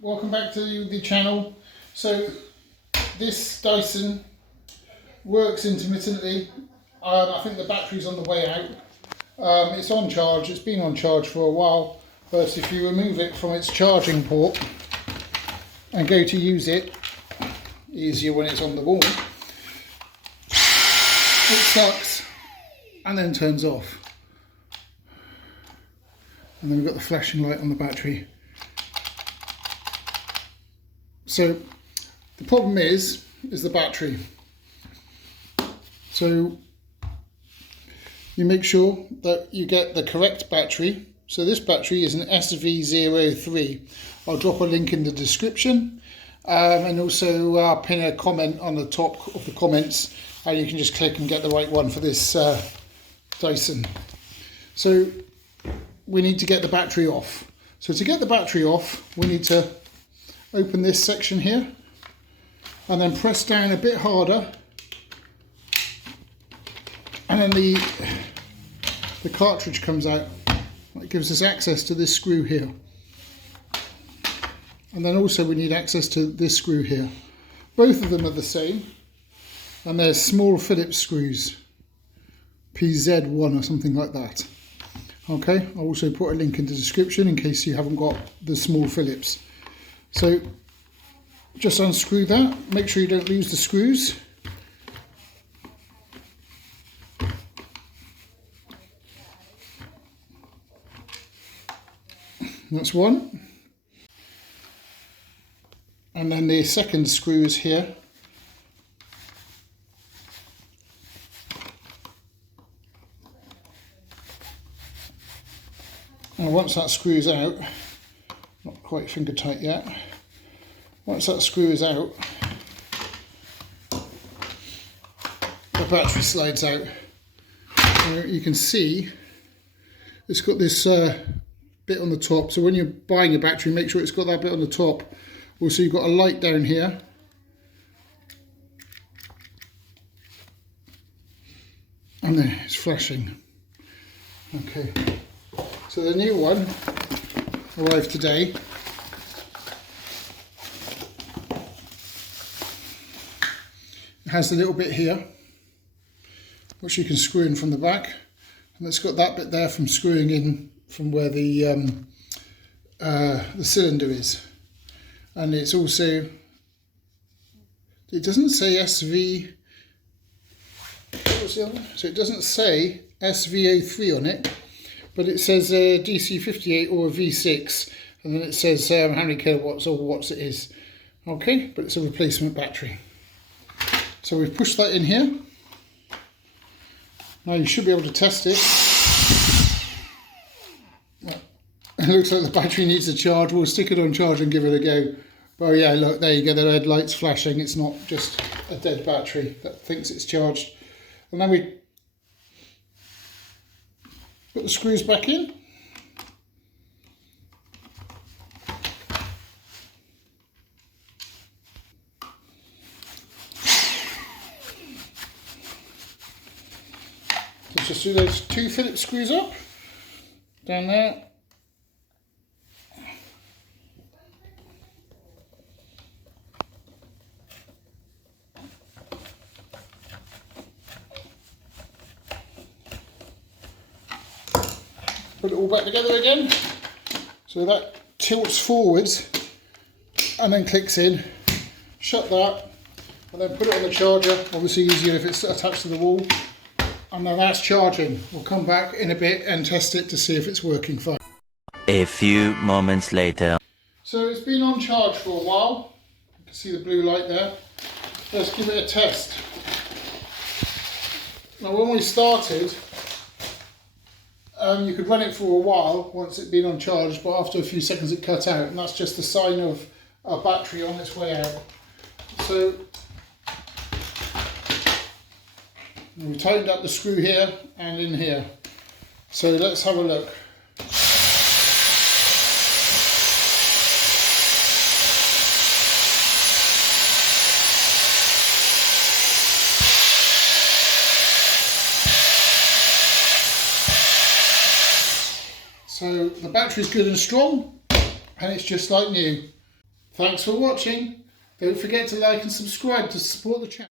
welcome back to the channel. So this Dyson works intermittently. I think the battery's on the way out. It's on charge, it's been on charge for a while, but if you remove it from its charging port and go to use it, easier when it's on the wall, it sucks and then turns off. And then we've got the flashing light on the battery. So the problem is the battery. So you make sure that you get the correct battery. So this battery is an SV03. I'll drop a link in the description, and also pin a comment on the top of the comments, and you can just click and get the right one for this Dyson. So we need to get the battery off. So to get the battery off, we need to open this section here and then press down a bit harder, and then the cartridge comes out. That gives us access to this screw here. And then also we need access to this screw here. Both of them are the same, and they're small Phillips screws, PZ1 or something like that. Okay, I'll also put a link in the description in case you haven't got the small Phillips. So just unscrew that, make sure you don't lose the screws. That's one. And then the second screw is here. And once that screws out, not quite finger tight yet, once that screw is out, the battery slides out. And you can see it's got this bit on the top. So when you're buying a battery, make sure it's got that bit on the top. Also, you've got a light down here. And there, it's flashing. Okay. So the new one arrived today. It has a little bit here, which you can screw in from the back. And it's got that bit there from screwing in from where the cylinder is. And it's also, it doesn't say SV, what was the other one? So it doesn't say SV03 on it, but it says DC58 or a V6, and then it says how many kilowatts or watts it is. Okay, but it's a replacement battery. So we've pushed that in here. Now you should be able to test it. It looks like the battery needs a charge. We'll stick it on charge and give it a go. Oh yeah, look, there you go, the red light's flashing. It's not just a dead battery that thinks it's charged. And then we put the screws back in. Let's just do those two Phillips screws up, down there. Put it all back together again, so that tilts forwards and then clicks in. Shut that, and then put it on the charger. Obviously easier if it's attached to the wall. And then that's charging. We'll come back in a bit and test it to see if it's working fine. A few moments later. So it's been on charge for a while. You can see the blue light there. Let's give it a test. Now when we started, you could run it for a while once it'd been on charge, but after a few seconds it cut out, and that's just a sign of a battery on its way out. So we tightened up the screw here and in here. So let's have a look. So the battery's good and strong, and it's just like new. Thanks for watching. Don't forget to like and subscribe to support the channel.